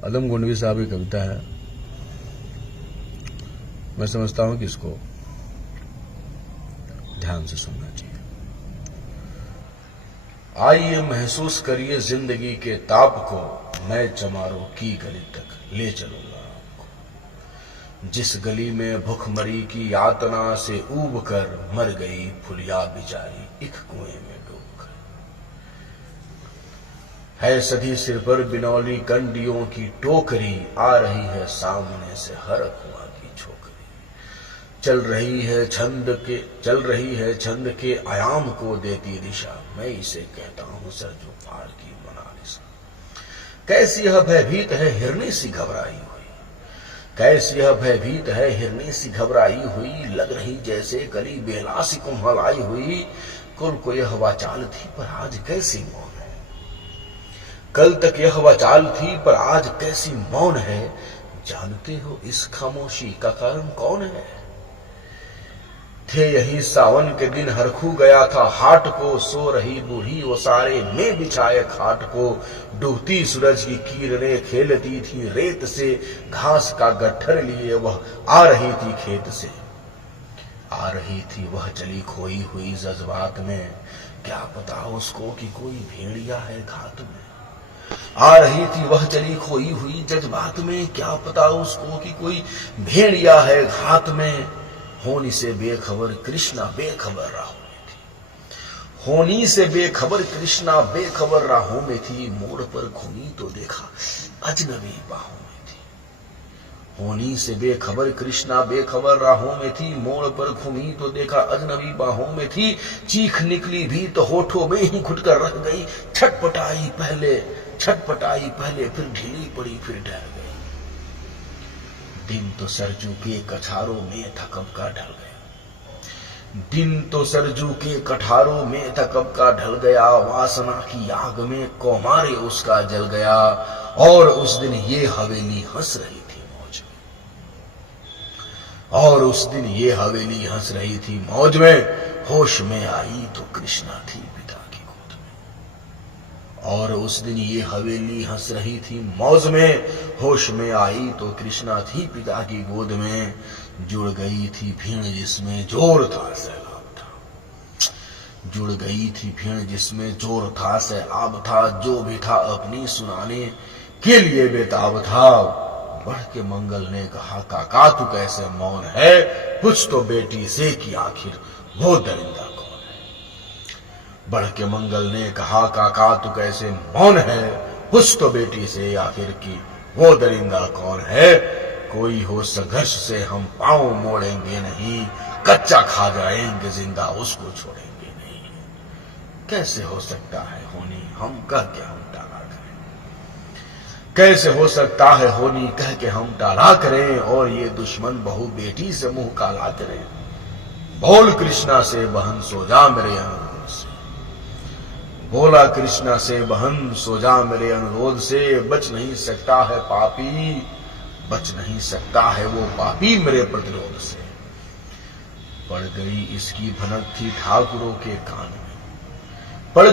अदम गोंडवी साहब की कविता है। मैं समझता हूं कि इसको ध्यान से सुनना चाहिए। आइए महसूस करिए जिंदगी के ताप को, मैं चमारों की गली तक ले चलूंगा आपको। जिस गली में भूखमरी की यातना से ऊब कर मर गई फुलिया बिचारी एक कुएं में डूब कर। है सधी सिर पर बिनौली कंडियों की टोकरी, आ रही है सामने से हर कुआं की छोकरी। चल रही है छंद के आयाम को देती दिशा, मैं इसे कहता हूं सरजू पहाड़ की मोनालिसा। कैसी यह भयभीत है हिरनी सी घबराई हुई, कैसी यह भयभीत है हिरनी सी घबराई हुई। लग रही जैसे गली बेला सी कुम्हलाई हुई। कुल को यह वाचाल थी पर आज कैसी मौन है, कल तक यह वाचाल थी पर आज कैसी मौन है। जानते हो इस खामोशी का कारण कौन है? थे यही सावन के दिन हरखू गया था हाट को, सो रही बूढ़ी वो सारे में बिछाए खाट को। डूबती सूरज की किरणें खेलती थी रेत से, घास का गट्ठर लिए वह आ रही थी खेत से। आ रही थी वह चली खोई हुई जज्बात में, क्या पता उसको कि कोई भेड़िया है घात में। आ रही थी वह चली खोई हुई जज्बात में, क्या पता उसको कि कोई भेड़िया है घात में। होनी से बेखबर कृष्णा बेखबर राहों में थी, होनी से बेखबर कृष्णा बेखबर राहों में थी। मोड़ पर घूमी तो देखा अजनबी बाहों में थी। होनी से बेखबर कृष्णा बेखबर राहों में थी, मोड़ पर घूमी तो देखा अजनबी बाहों में थी। चीख निकली भी तो होठों में ही घुटकर रह गई, छटपटाई पहले फिर ढीली पड़ी फिर डर गई। दिन तो सरजू के कछारों में था कब का ढल गया, दिन तो सरजू के कठारों में था कब का ढल गया। वासना की आग में कौमारे उसका जल गया, और उस दिन ये हवेली हंस रही थी मौज में, और उस दिन ये हवेली हंस रही थी मौज में। होश में आई तो कृष्णा थी पिता की गोद में, और उस दिन ये हवेली हंस रही थी मौज में। होश में आई तो कृष्णा थी पिता की गोद में। जुड़ गई थी भीड़ जिसमें जोर था सैलाब था, जुड़ गई थी भीड़ जिसमें जोर था सैलाब था। जो भी था अपनी सुनाने के लिए बेताब था। बढ़ के मंगल ने कहा काका तू कैसे मौन है, पूछ तो बेटी से कि आखिर वो दरिंदा कौन है। बढ़ के मंगल ने कहा काका तू कैसे मौन है, पूछ तो बेटी से आखिर की वो दरिंदा कौन है। कोई हो संघर्ष से हम पांव मोड़ेंगे नहीं, कच्चा खा जाएंगे जिंदा उसको छोड़ेंगे नहीं। कैसे हो सकता है होनी हम कह के हम टाला करें, कैसे हो सकता है होनी कह के हम टाला करें। और ये दुश्मन बहू बेटी से मुंह काला करें। बोल कृष्णा से बहन सो जा मेरे अनुरोध से, बोला कृष्णा से बहन सो जा मेरे अनुरोध से। बच नहीं सकता है पापी, बच नहीं सकता है वो पापी मेरे प्रतिरोध से। पड़ गई इसकी भनक थी ठाकुरों के कान में, पड़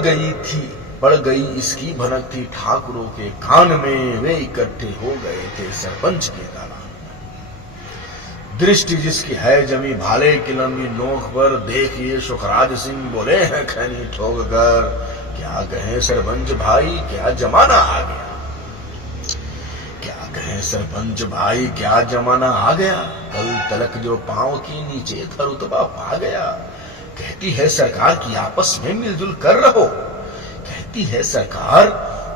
गई इसकी भनक थी ठाकुरों के कान में। वे इकट्ठे हो गए थे सरपंच के दालान में। दृष्टि जिसकी है जमी भाले की लंबी नोक पर, देखिए सुखराज सिंह बोले हैं खैनी ठोक कर। क्या कहें सरपंच भाई क्या जमाना आ गया, क्या कहें सरपंच भाई क्या जमाना आ गया। कल तलक जो पांव की नीचे था रुतबा पा गया। कहती है सरकार की आपस में मिलजुल कर रहो, कहती है सरकार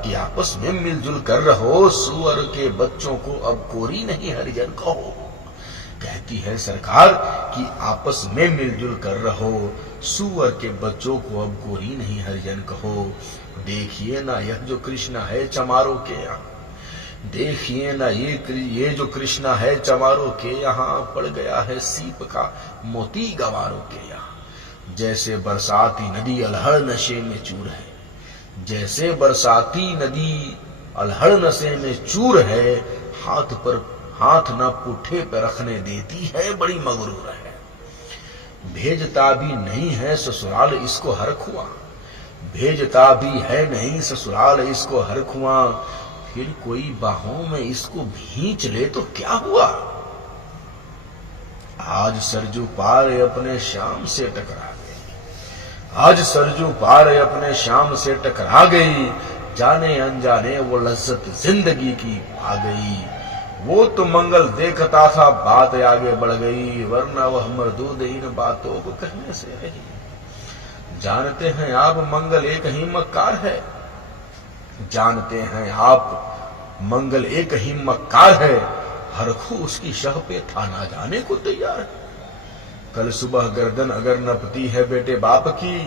कि आपस में मिलजुल कर रहो। सुअर के बच्चों को अब कोरी नहीं हरिजन कहो, कहती है सरकार कि आपस में मिलजुल कर रहो। सुअर के बच्चों को अब गोरी नहीं हरिजन कहो। देखिए ना यह जो कृष्णा है चमारों के यहाँ, देखिए ना ये जो कृष्णा है चमारों के यहाँ। पड़ गया है सीप का मोती गवारों के यहाँ। जैसे बरसाती नदी अलहड़ नशे में चूर है, जैसे बरसाती नदी अलहड़ नशे में चूर है। हाथ न पुट्ठे पे रखने देती है बड़ी मगरूर है। भेजता भी नहीं है ससुराल इसको हर खुआ, भेजता भी है नहीं ससुराल इसको हर खुआ। फिर कोई बाहों में इसको भींच ले तो क्या हुआ। आज सरजू पार अपने श्याम से टकरा गई, आज सरजू पार अपने श्याम से टकरा गई। जाने अनजाने वो लज्जत जिंदगी की आ गई। वो तो मंगल देखता था, बात आगे बढ़ गई, वरना वह मरदूद इन बातों को कहने से रही। जानते हैं आप मंगल एक ही मक्कार है, जानते हैं आप मंगल एक ही मक्कार है। हर खू उसकी शह पे थाना जाने को तैयार है। कल सुबह गर्दन अगर नपती है बेटे बाप की,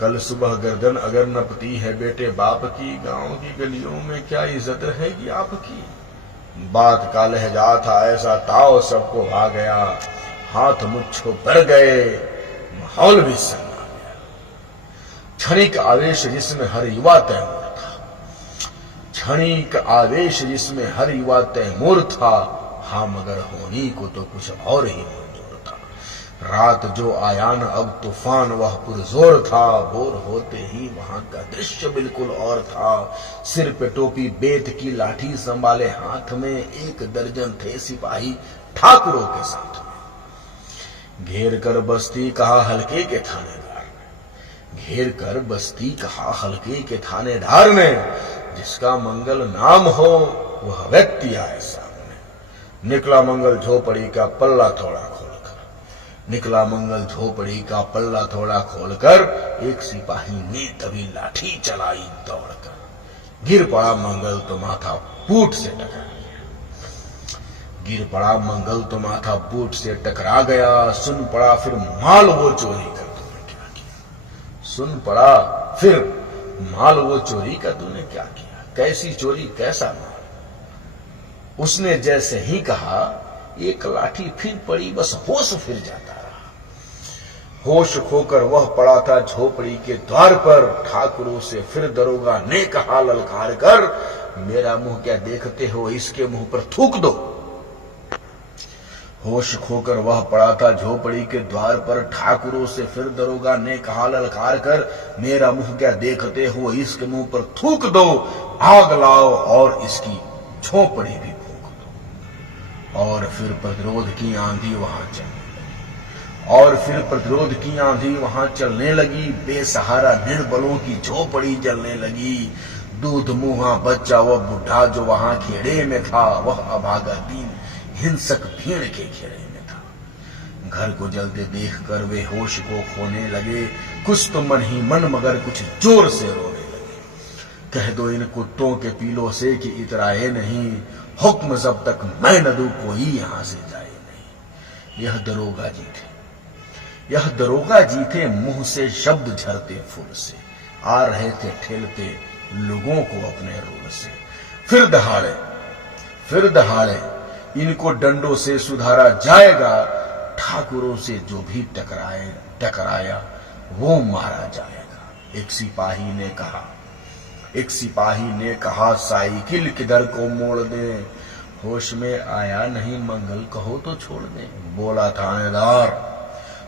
कल सुबह गर्दन अगर नपती है बेटे बाप की, गांव की गलियों में क्या इज्जत रहेगी आपकी। बात का लहजा था ऐसा ताव सबको आ गया, हाथ मुच्छो पड़ गए, माहौल भी सन्ना गया। क्षणिक आवेश जिसमें हर युवा तैमूर था, क्षणिक आवेश जिसमें हर युवा तैमूर था। हाँ मगर होनी को तो कुछ और ही मंजूर था। रात जो आया न अब तूफान वह पुरजोर था, भोर होते ही वहां का दृश्य बिल्कुल और था। सिर पे टोपी बेत की लाठी संभाले हाथ में, एक दर्जन थे सिपाही ठाकुरों के साथ में। घेर कर बस्ती कहा हल्के के थानेदार ने, घेर कर बस्ती कहा हल्के के थानेदार ने। जिसका मंगल नाम हो वह व्यक्ति आए सामने। निकला मंगल झोपड़ी का पल्ला थोड़ा खोलकर, निकला मंगल झोपड़ी का पल्ला थोड़ा खोलकर। एक सिपाही ने तभी लाठी चलाई दौड़कर। गिर पड़ा मंगल तो माथा बूट से टकरा गया, गिर पड़ा मंगल तो माथा बूट से टकरा गया। सुन पड़ा फिर माल वो चोरी कर तूने क्या किया, सुन पड़ा फिर माल वो चोरी का तूने क्या किया। कैसी चोरी कैसा माल। उसने जैसे ही कहा एक लाठी फिर पड़ी, बस होश फिर जाता रहा। होश खोकर वह पड़ा था झोपड़ी के द्वार पर। ठाकुरों से फिर दरोगा ने कहा ललकार कर, मेरा मुंह क्या देखते हो, इसके मुंह पर थूक दो। होश खोकर वह पड़ा था झोपड़ी के द्वार पर। ठाकुरों से फिर दरोगा ने कहा ललकार कर, मेरा मुंह क्या देखते हो, इसके मुंह पर थूक दो। आग लाओ और इसकी झोपड़ी भी फूंक दो। और फिर प्रतिरोध की आंधी वहां चलने लगी, और फिर प्रतिरोध की आंधी वहां चलने लगी। बेसहारा निर्बलों की झोपड़ी जलने लगी। दूध मुंहा बच्चा वह बुढ़ा जो वहां खेड़े में था, वह अभागा दीन हिंसक भीड़ के घेरे में था। घर को जलते देखकर वे होश को खोने लगे। कुछ तो मन ही मन मगर कुछ जोर से रोने लगे। कह दो इन कुत्तों के पीलों से कि इतराए नहीं, हुक्म जब तक मैं न दूं कोई यहां से जाए नहीं। यह दरोगा जी थे, यह दरोगा जी थे। मुंह से शब्द झरते फूल से, आ रहे थे ठेलते लोगों को अपने रूल से। फिर दहाड़े, फिर दहाड़े इनको डंडों से सुधारा जाएगा। ठाकुरों से जो भी टकराया वो मारा जाएगा। एक सिपाही ने कहा, एक सिपाही ने कहा साइकिल किधर को मोड़ दे। होश में आया नहीं मंगल कहो तो छोड़ दे। बोला थानेदार,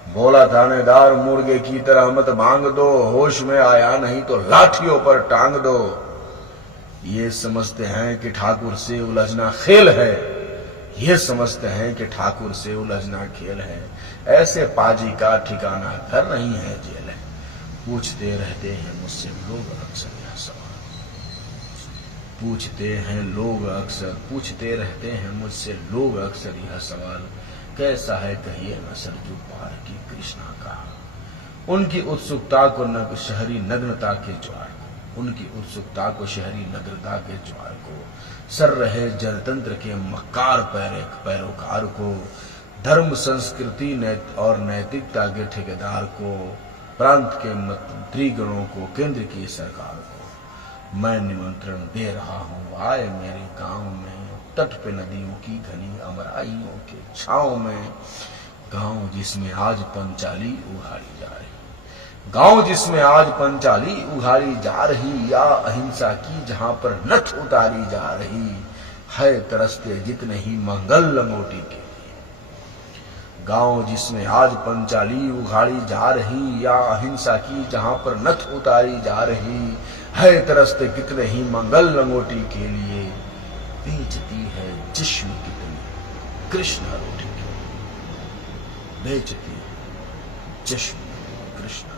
बोला थानेदार मुर्गे की तरह मत भांग दो। होश में आया नहीं तो लाठियों पर टांग दो। ये समझते हैं कि ठाकुर से उलझना खेल है, ये समझते हैं कि ठाकुर से उलझना खेल है। ऐसे पाजी का ठिकाना घर नहीं है जेल है। पूछते रहते हैं मुझसे लोग अक्सर यह सवाल, पूछते हैं लोग अक्सर, पूछते रहते हैं मुझसे लोग अक्सर यह सवाल, कैसा है कहिए न सरजू पार की कृष्णा का। उनकी उत्सुकता को शहरी नग्नता के ज्वार को, उनकी उत्सुकता को शहरी नग्नता के ज्वार को, सर रहे जनतंत्र के मक्कार पैरोकार को, धर्म संस्कृति और नैतिकता के ठेकेदार को, प्रांत के मंत्रीगणों को, केंद्र की सरकार को मैं निमंत्रण दे रहा हूँ। आए मेरे गांव में, तट पे नदियों की घनी अमराइयों के छांव में। गांव जिसमें आज पंचाली उघाड़ी जा रही, गांव जिसमें आज पंचाली उघाड़ी जा रही, या अहिंसा की जहां पर नथ उतारी जा रही है, तरसते जितने ही मंगल लंगोटी के लिए। गांव जिसमें आज पंचाली उघाड़ी जा रही, या अहिंसा की जहां पर नथ उतारी जा रही है तरसते कितने ही मंगल लंगोटी के लिए, बेचती है जिस्म कितनी कृष्णा रोटी के लिए, बेचती है जिस्म कृष्णा।